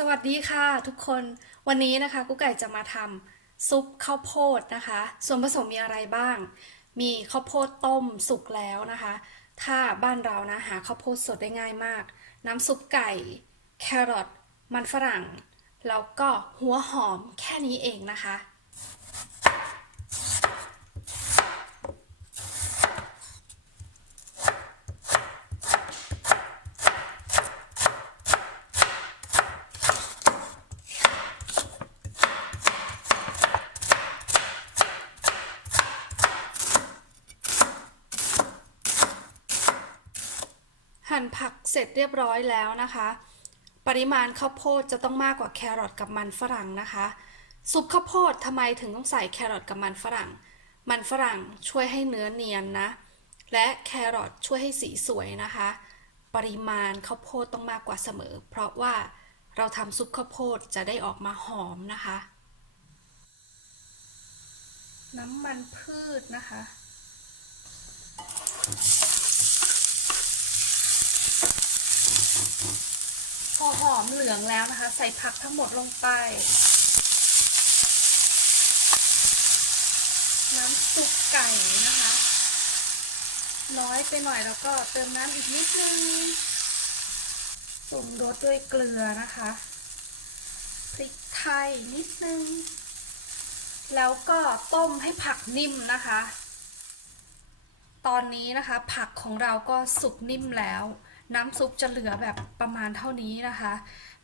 สวัสดีค่ะทุกคนวันนี้นะคะกุ๊กไก่จะมาทำซุปข้าวโพดนะคะ ส่วนผสมมีอะไรบ้าง มีข้าวโพดต้มสุกแล้วนะคะ ถ้าบ้านเรานะหาข้าวโพดสดได้ง่ายมาก น้ำซุปไก่ แครอทมันฝรั่ง แล้วก็หัวหอมแค่นี้เองนะคะ หั่นผักเสร็จเรียบร้อยแล้วนะคะ ปริมาณข้าวโพดจะต้องมากกว่าแครอทกับมันฝรั่งนะคะ ซุปข้าวโพดทำไมถึงต้องใส่แครอทกับมันฝรั่ง มันฝรั่งช่วยให้เนื้อเนียนนะ และแครอทช่วยให้สีสวยนะคะ ปริมาณข้าวโพดต้องมากกว่าเสมอ เพราะว่าเราทำซุปข้าวโพดจะได้ออกมาหอมนะคะ น้ำมันพืชนะคะ พอ หอมเหลืองแล้วนะคะ ใส่ผักทั้งหมดลงไป น้ำซุปไก่นะคะ น้อยไปหน่อยแล้วก็เติมน้ำอีกนิดนึงปรุงรสด้วยเกลือนะคะ พริกไทยนิดนึง แล้วก็ต้มให้ผักนิ่มนะคะ ตอนนี้นะคะ ผักของเราก็สุกนิ่มแล้ว น้ำซุปจะเหลือแบบประมาณเท่านี้นะคะ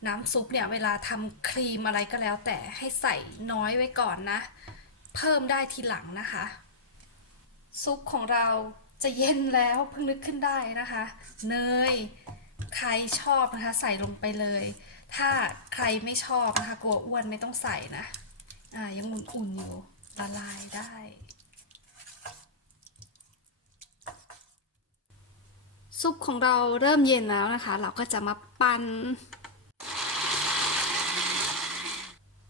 น้ำซุปเนี่ยเวลาทำครีมอะไรก็แล้วแต่ให้ใส่น้อยไว้ก่อนนะ เพิ่มได้ทีหลังนะคะ ซุปของเราจะเย็นแล้วเพิ่งนึกขึ้นได้นะคะ เนยใครชอบนะคะ ใส่ลงไปเลย ถ้าใครไม่ชอบนะคะกลัวอ้วนไม่ต้องใส่นะ อ่ายังอุ่นๆอยู่ละลายได้ ซุปของเราเริ่มเย็นแล้วนะคะ เราก็จะมาปั้น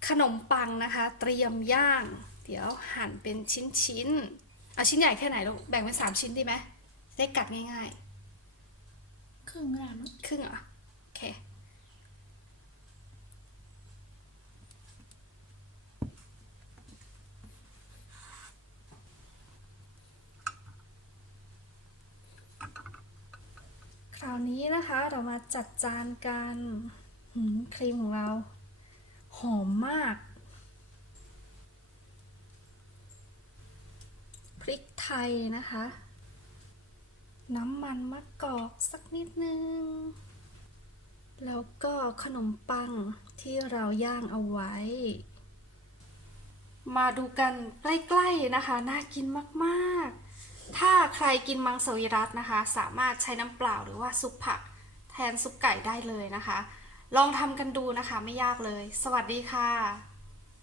ขนมปังนะคะ เตรียมย่าง เดี๋ยวหั่นเป็นชิ้นๆเอาชิ้นใหญ่แค่ไหนลูกแบ่งเป็นสามชิ้นดีไหมจะได้กัดง่ายครึ่งก็ได้มั้งๆครึ่งเหรอโอเค คราวนี้นะคะเรามาจัดจานกันครีมของเรา หอมมาก พริกไทยนะคะ น้ำมันมะกอกสักนิดนึง แล้วก็ขนมปังที่เราย่างเอาไว้ มาดูกันใกล้ ๆ นะคะ น่ากินมากๆ ถ้าใครกินมังสวิรัตนะคะ สามารถใช้น้ำเปล่าหรือว่าซุปผักแทนซุปไก่ได้เลยนะคะ ลองทำกันดูนะคะไม่ยากเลย สวัสดีค่ะ